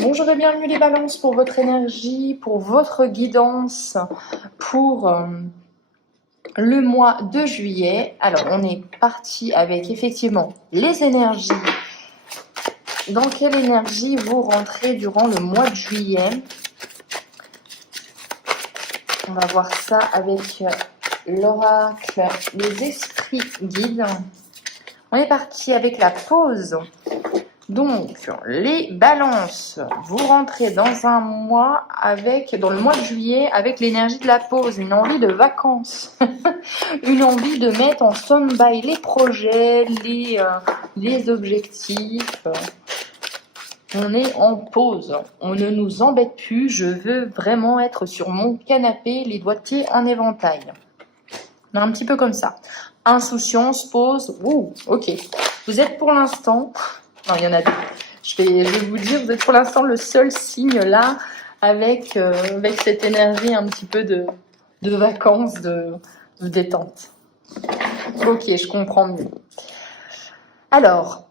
Bonjour et bienvenue les balances pour votre énergie, pour votre guidance, pour le mois de juillet. Alors on est parti avec effectivement les énergies. Dans quelle énergie vous rentrez durant le mois de juillet? On va voir ça avec l'oracle, les esprits guides. On est parti avec la pause. Donc, les balances, vous rentrez dans un mois dans le mois de juillet avec l'énergie de la pause, une envie de vacances, une envie de mettre en stand-by les projets, les objectifs. On est en pause, on ne nous embête plus, je veux vraiment être sur mon canapé, les doigts de pied en éventail. Un petit peu comme ça. Insouciance, pause, ok. Vous êtes pour l'instant... Non, il y en a deux. Je vais vous dire, vous êtes pour l'instant le seul signe là avec cette énergie un petit peu de vacances, de détente. Ok, je comprends mieux. Alors,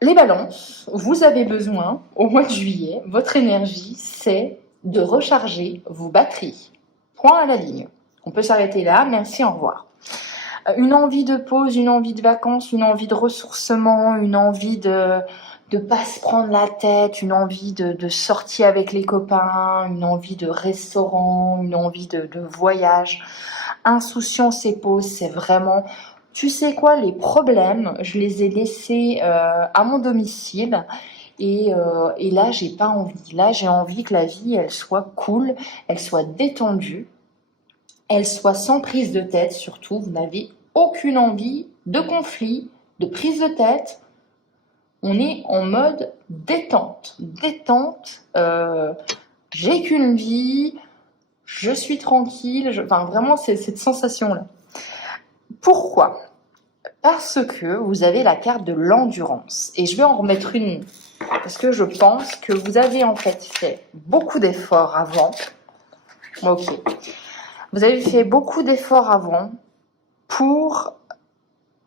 les balances, vous avez besoin, au mois de juillet, votre énergie, c'est de recharger vos batteries. Point à la ligne. On peut s'arrêter là. Merci, au revoir. Une envie de pause, une envie de vacances, une envie de ressourcement, une envie de pas se prendre la tête, une envie de sortie avec les copains, une envie de restaurant, une envie de voyage. Insouciance et pause, c'est vraiment... Tu sais quoi, les problèmes, je les ai laissés à mon domicile et là, j'ai pas envie. Là, j'ai envie que la vie, elle soit cool, elle soit détendue. Elle soit sans prise de tête, surtout, vous n'avez aucune envie de conflit, de prise de tête. On est en mode détente. Détente, j'ai qu'une vie, je suis tranquille, enfin vraiment c'est cette sensation-là. Pourquoi? Parce que vous avez la carte de l'endurance. Et je vais en remettre une, parce que je pense que vous avez en fait beaucoup d'efforts avant. Ok. Vous avez fait beaucoup d'efforts avant pour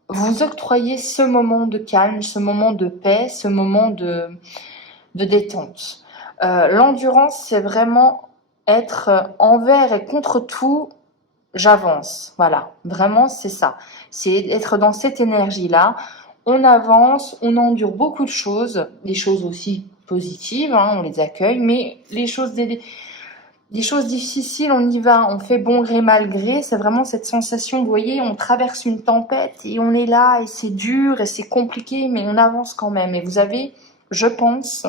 vous octroyer ce moment de calme, ce moment de paix, ce moment de détente. L'endurance, c'est vraiment être envers et contre tout, j'avance. Voilà, vraiment, c'est ça. C'est être dans cette énergie-là. On avance, on endure beaucoup de choses, des choses aussi positives, hein, on les accueille, mais les choses difficiles, on y va, on fait bon gré mal gré, c'est vraiment cette sensation, vous voyez, on traverse une tempête et on est là et c'est dur et c'est compliqué, mais on avance quand même. Et vous avez, je pense,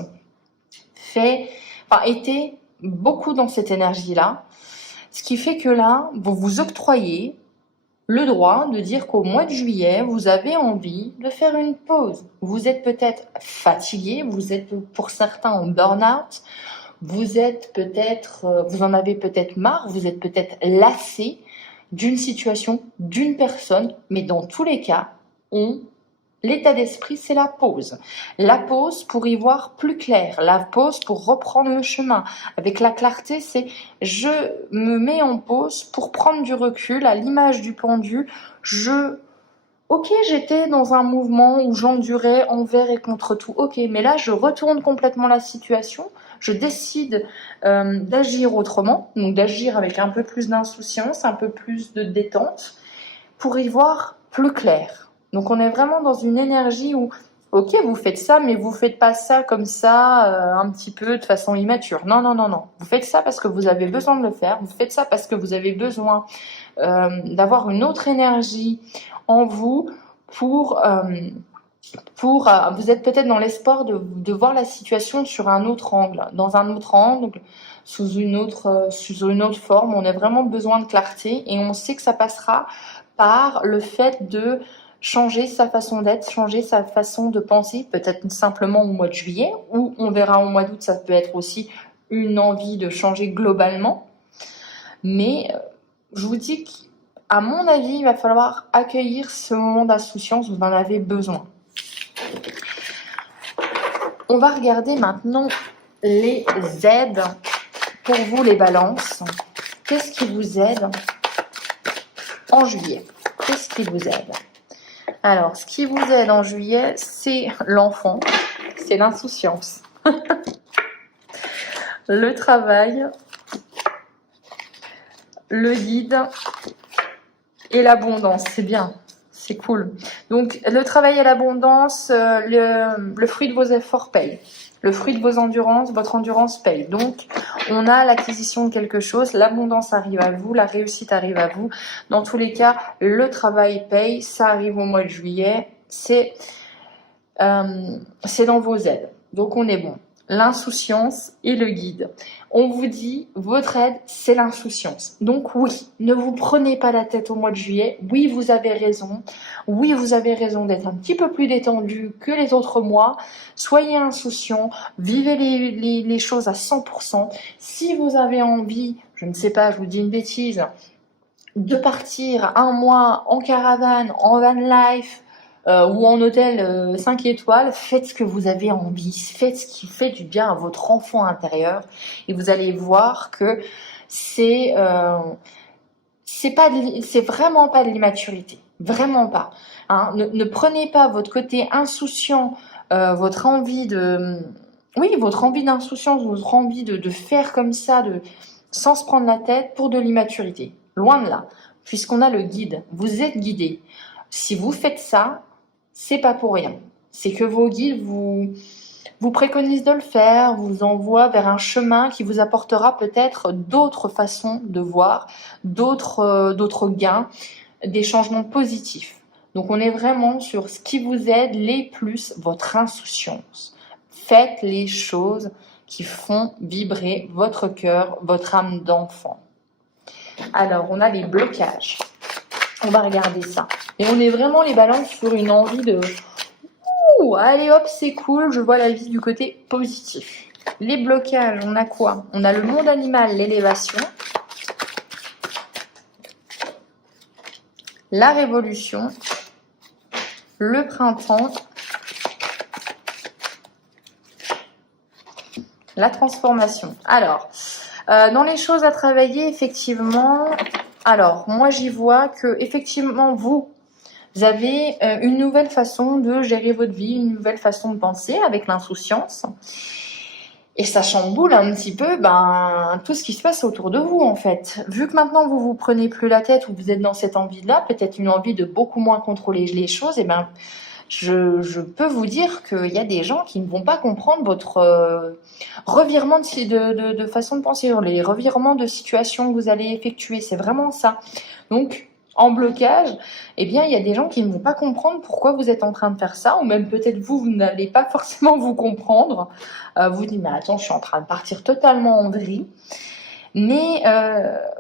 été beaucoup dans cette énergie-là, ce qui fait que là, vous vous octroyez le droit de dire qu'au mois de juillet, vous avez envie de faire une pause. Vous êtes peut-être fatigué, vous êtes pour certains en burn-out, vous en avez peut-être marre, vous êtes peut-être lassé d'une situation, d'une personne, mais dans tous les cas, l'état d'esprit, c'est la pause. La pause pour y voir plus clair, la pause pour reprendre le chemin. Avec la clarté, c'est je me mets en pause pour prendre du recul, à l'image du pendu, Ok, j'étais dans un mouvement où j'endurais envers et contre tout. Ok, mais là, je retourne complètement la situation. Je décide d'agir autrement, donc d'agir avec un peu plus d'insouciance, un peu plus de détente, pour y voir plus clair. Donc, on est vraiment dans une énergie où, ok, vous faites ça, mais vous faites pas ça comme ça, un petit peu de façon immature. Non, non, non, non. Vous faites ça parce que vous avez besoin de le faire. Vous faites ça parce que vous avez besoin d'avoir une autre énergie en vous pour vous êtes peut-être dans l'espoir de voir la situation sur un autre angle, dans un autre angle, sous une autre forme. On a vraiment besoin de clarté et on sait que ça passera par le fait de changer sa façon d'être, changer sa façon de penser, peut-être simplement au mois de juillet, ou on verra au mois d'août, ça peut être aussi une envie de changer globalement. Mais je vous dis qu'à mon avis, il va falloir accueillir ce moment d'insouciance, vous en avez besoin. On va regarder maintenant les aides pour vous, les balances. Qu'est-ce qui vous aide en juillet? Qu'est-ce qui vous aide? Alors, ce qui vous aide en juillet, c'est l'enfant, c'est l'insouciance. le travail, le guide et l'abondance. C'est bien, c'est cool. Donc, le travail et l'abondance, le fruit de vos efforts paye. Le fruit de vos endurances, votre endurance paye. Donc, on a l'acquisition de quelque chose, l'abondance arrive à vous, la réussite arrive à vous. Dans tous les cas, le travail paye, ça arrive au mois de juillet. C'est dans vos aides. Donc, on est bon. L'insouciance et le guide. On vous dit, votre aide, c'est l'insouciance. Donc oui, ne vous prenez pas la tête au mois de juillet. Oui, vous avez raison. Oui, vous avez raison d'être un petit peu plus détendu que les autres mois. Soyez insouciant, vivez les choses à 100%. Si vous avez envie, je ne sais pas, je vous dis une bêtise, de partir un mois en caravane, en van life, ou en hôtel 5 étoiles, faites ce que vous avez envie, faites ce qui fait du bien à votre enfant intérieur et vous allez voir que c'est vraiment pas de l'immaturité, vraiment pas. Hein. Ne prenez pas votre côté insouciant, votre envie d'insouciance, votre envie de faire comme ça, sans se prendre la tête pour de l'immaturité. Loin de là, puisqu'on a le guide, vous êtes guidé. Si vous faites ça, c'est pas pour rien. C'est que vos guides vous préconisent de le faire, vous envoient vers un chemin qui vous apportera peut-être d'autres façons de voir, d'autres gains, des changements positifs. Donc on est vraiment sur ce qui vous aide les plus, votre insouciance. Faites les choses qui font vibrer votre cœur, votre âme d'enfant. Alors, on a les blocages. On va regarder ça. Et on est vraiment les balances sur une envie de... Ouh, allez hop, c'est cool, je vois la vie du côté positif. Les blocages, on a quoi? On a le monde animal, l'élévation. La révolution. Le printemps. La transformation. Alors, dans les choses à travailler, effectivement... Alors, moi, j'y vois que effectivement vous avez une nouvelle façon de gérer votre vie, une nouvelle façon de penser avec l'insouciance. Et ça chamboule un petit peu tout ce qui se passe autour de vous, en fait. Vu que maintenant, vous vous prenez plus la tête ou vous êtes dans cette envie-là, peut-être une envie de beaucoup moins contrôler les choses, et je peux vous dire qu'il y a des gens qui ne vont pas comprendre votre revirement de façon de penser, les revirements de situation que vous allez effectuer. C'est vraiment ça. Donc, en blocage, eh bien, il y a des gens qui ne vont pas comprendre pourquoi vous êtes en train de faire ça, ou même peut-être vous n'allez pas forcément vous comprendre. Vous dites, mais attends, je suis en train de partir totalement en vrille. Mais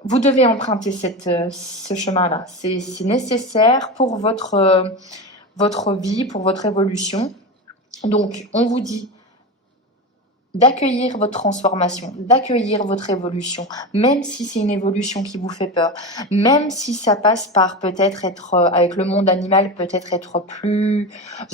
vous devez emprunter ce chemin-là. C'est nécessaire pour votre vie, pour votre évolution. Donc, on vous dit d'accueillir votre transformation, d'accueillir votre évolution, même si c'est une évolution qui vous fait peur, même si ça passe par peut-être être, avec le monde animal, peut-être être plus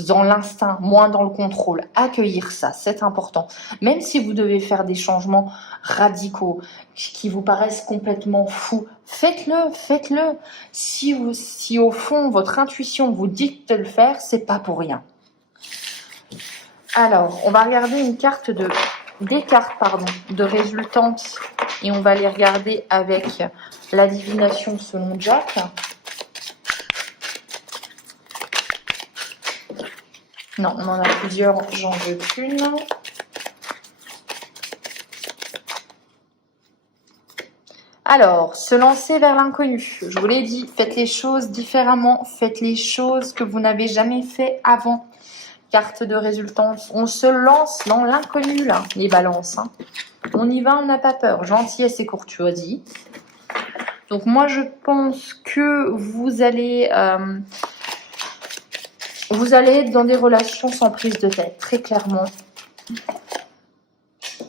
dans l'instinct, moins dans le contrôle. Accueillir ça, c'est important. Même si vous devez faire des changements radicaux, qui vous paraissent complètement fous, faites-le, faites-le. Si au fond, votre intuition vous dit de le faire, c'est pas pour rien. Alors, on va regarder des cartes de résultantes et on va les regarder avec la divination selon Jack. Non, on en a plusieurs, j'en veux qu'une. Alors, se lancer vers l'inconnu. Je vous l'ai dit, faites les choses différemment, faites les choses que vous n'avez jamais fait avant. Carte de résultance, on se lance dans l'inconnu là, les balances. Hein. On y va, on n'a pas peur. Gentillesse et courtoisie. Donc moi je pense que vous allez être dans des relations sans prise de tête, très clairement.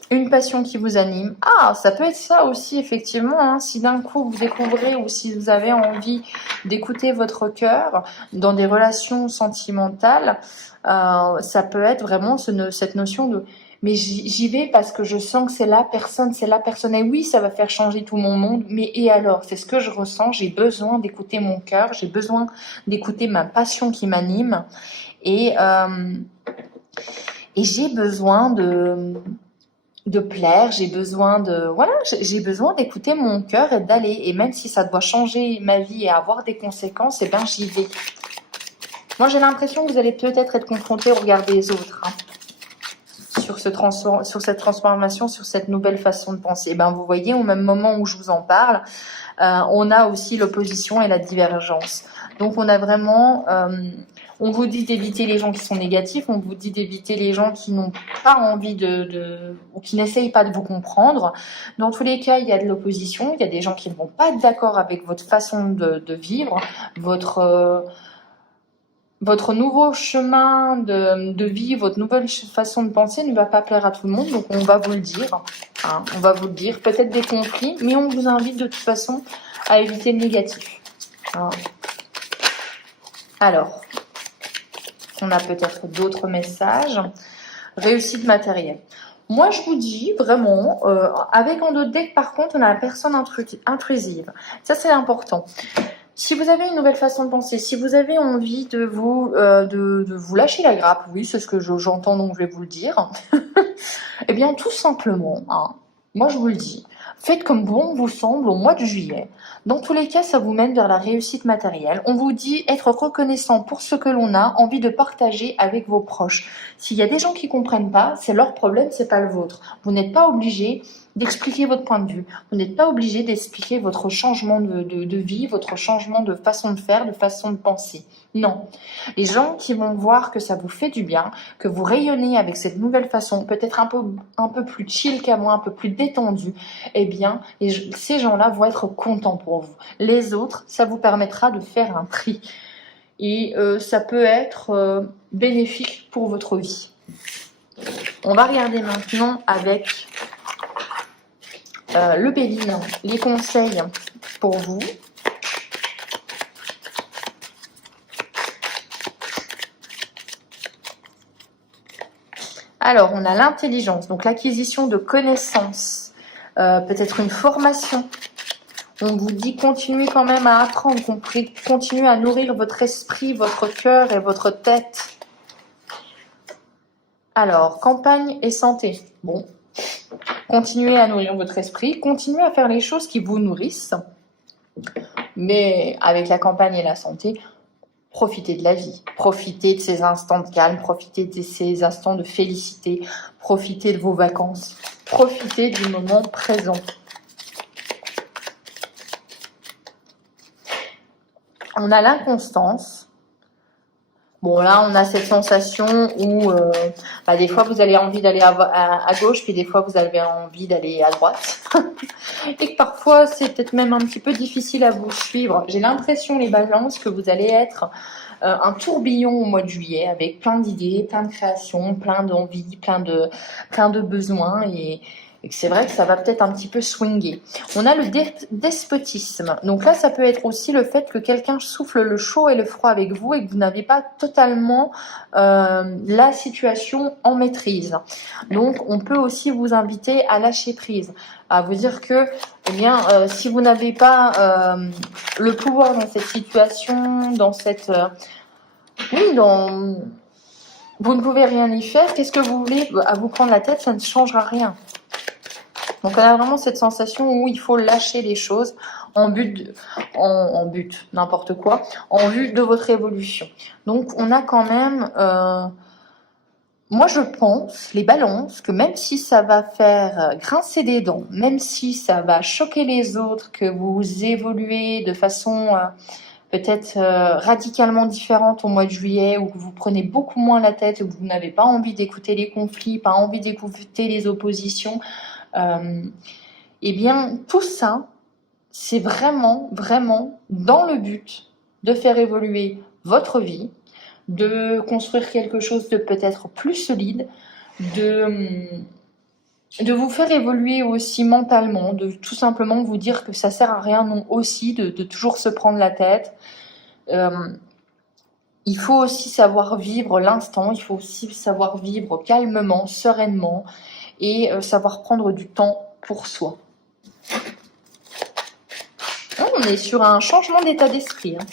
Une passion qui vous anime. Ah, ça peut être ça aussi, effectivement. Hein, si d'un coup vous découvrez ou si vous avez envie d'écouter votre cœur dans des relations sentimentales, ça peut être vraiment cette notion de « mais j'y vais parce que je sens que c'est la personne. » Et oui, ça va faire changer tout mon monde, mais et alors? C'est ce que je ressens. J'ai besoin d'écouter mon cœur. J'ai besoin d'écouter ma passion qui m'anime. Et j'ai besoin de plaire, j'ai besoin de... Voilà, j'ai besoin d'écouter mon cœur et d'aller. Et même si ça doit changer ma vie et avoir des conséquences, eh bien, j'y vais. Moi, j'ai l'impression que vous allez peut-être être confronté au regard des autres. Hein, sur cette transformation, sur cette nouvelle façon de penser. Eh ben, vous voyez, au même moment où je vous en parle, on a aussi l'opposition et la divergence. Donc, on a vraiment... on vous dit d'éviter les gens qui sont négatifs, on vous dit d'éviter les gens qui n'ont pas envie ou qui n'essayent pas de vous comprendre. Dans tous les cas, il y a de l'opposition, il y a des gens qui ne vont pas être d'accord avec votre façon de vivre, votre nouveau chemin de vie, votre nouvelle façon de penser ne va pas plaire à tout le monde, donc on va vous le dire. Hein, on va vous le dire, peut-être des conflits, mais on vous invite de toute façon à éviter le négatif. Hein. Alors, on a peut-être d'autres messages. Réussite matérielle. Moi, je vous dis vraiment, avec en 2 decks, par contre, on a la personne intrusive. Ça, c'est important. Si vous avez une nouvelle façon de penser, si vous avez envie de vous lâcher la grappe, oui, c'est ce que j'entends, donc je vais vous le dire. Eh bien, tout simplement, hein, moi je vous le dis, faites comme bon vous semble au mois de juillet. Dans tous les cas, ça vous mène vers la réussite matérielle. On vous dit être reconnaissant pour ce que l'on a, envie de partager avec vos proches. S'il y a des gens qui comprennent pas, c'est leur problème, c'est pas le vôtre. Vous n'êtes pas obligé d'expliquer votre point de vue. Vous n'êtes pas obligé d'expliquer votre changement de vie, votre changement de façon de faire, de façon de penser. Non. Les gens qui vont voir que ça vous fait du bien, que vous rayonnez avec cette nouvelle façon, peut-être un peu plus chill qu'à moi, un peu plus détendu, eh bien, ces gens-là vont être contents pour vous. Les autres, ça vous permettra de faire un tri. Et ça peut être bénéfique pour votre vie. On va regarder maintenant avec le Béline, les conseils pour vous. Alors, on a l'intelligence, donc l'acquisition de connaissances, peut-être une formation. On vous dit continuez quand même à apprendre, continuez à nourrir votre esprit, votre cœur et votre tête. Alors, campagne et santé. Bon, continuez à nourrir votre esprit, continuez à faire les choses qui vous nourrissent. Mais avec la campagne et la santé, profitez de la vie, profitez de ces instants de calme, profitez de ces instants de félicité, profitez de vos vacances, profitez du moment présent. On a l'inconstance. Bon, là, on a cette sensation où des fois, vous avez envie d'aller à gauche, puis des fois, vous avez envie d'aller à droite. Et que parfois, c'est peut-être même un petit peu difficile à vous suivre. J'ai l'impression, les balances, que vous allez être un tourbillon au mois de juillet avec plein d'idées, plein de créations, plein d'envies, plein de besoins et c'est vrai que ça va peut-être un petit peu swinguer. On a le despotisme. Donc là, ça peut être aussi le fait que quelqu'un souffle le chaud et le froid avec vous et que vous n'avez pas totalement la situation en maîtrise. Donc, on peut aussi vous inviter à lâcher prise, à vous dire que, eh bien, si vous n'avez pas le pouvoir dans cette situation, dans cette... vous ne pouvez rien y faire, qu'est-ce que vous voulez à vous prendre la tête, ça ne changera rien. Donc on a vraiment cette sensation où il faut lâcher les choses en but, n'importe quoi, en vue de votre évolution. Donc on a quand même, moi je pense, les balances, que même si ça va faire grincer des dents, même si ça va choquer les autres, que vous évoluez de façon peut-être radicalement différente au mois de juillet, ou que vous prenez beaucoup moins la tête, ou que vous n'avez pas envie d'écouter les conflits, pas envie d'écouter les oppositions, eh bien, tout ça, c'est vraiment, vraiment dans le but de faire évoluer votre vie, de construire quelque chose de peut-être plus solide, de vous faire évoluer aussi mentalement, de tout simplement vous dire que ça sert à rien non aussi de toujours se prendre la tête. Il faut aussi savoir vivre l'instant, il faut aussi savoir vivre calmement, sereinement et savoir prendre du temps pour soi. On est sur un changement d'état d'esprit. Hein.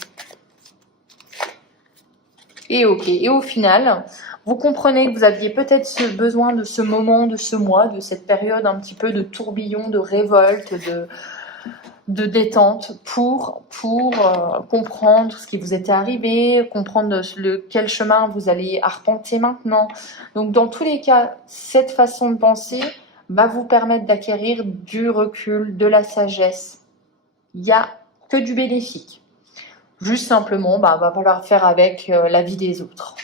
Et ok, et au final, vous comprenez que vous aviez peut-être besoin de ce moment, de ce mois, de cette période un petit peu de tourbillon, de révolte, de détente pour comprendre ce qui vous était arrivé, comprendre quel chemin vous allez arpenter maintenant. Donc dans tous les cas, cette façon de penser va vous permettre d'acquérir du recul, de la sagesse. Il n'y a que du bénéfique. Juste simplement, va falloir faire avec la vie des autres.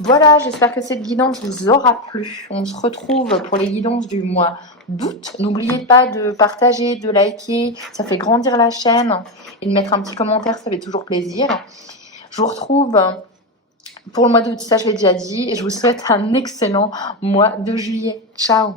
Voilà, j'espère que cette guidance vous aura plu. On se retrouve pour les guidances du mois d'août. N'oubliez pas de partager, de liker, ça fait grandir la chaîne. Et de mettre un petit commentaire, ça fait toujours plaisir. Je vous retrouve pour le mois d'août, ça je l'ai déjà dit. Et je vous souhaite un excellent mois de juillet. Ciao!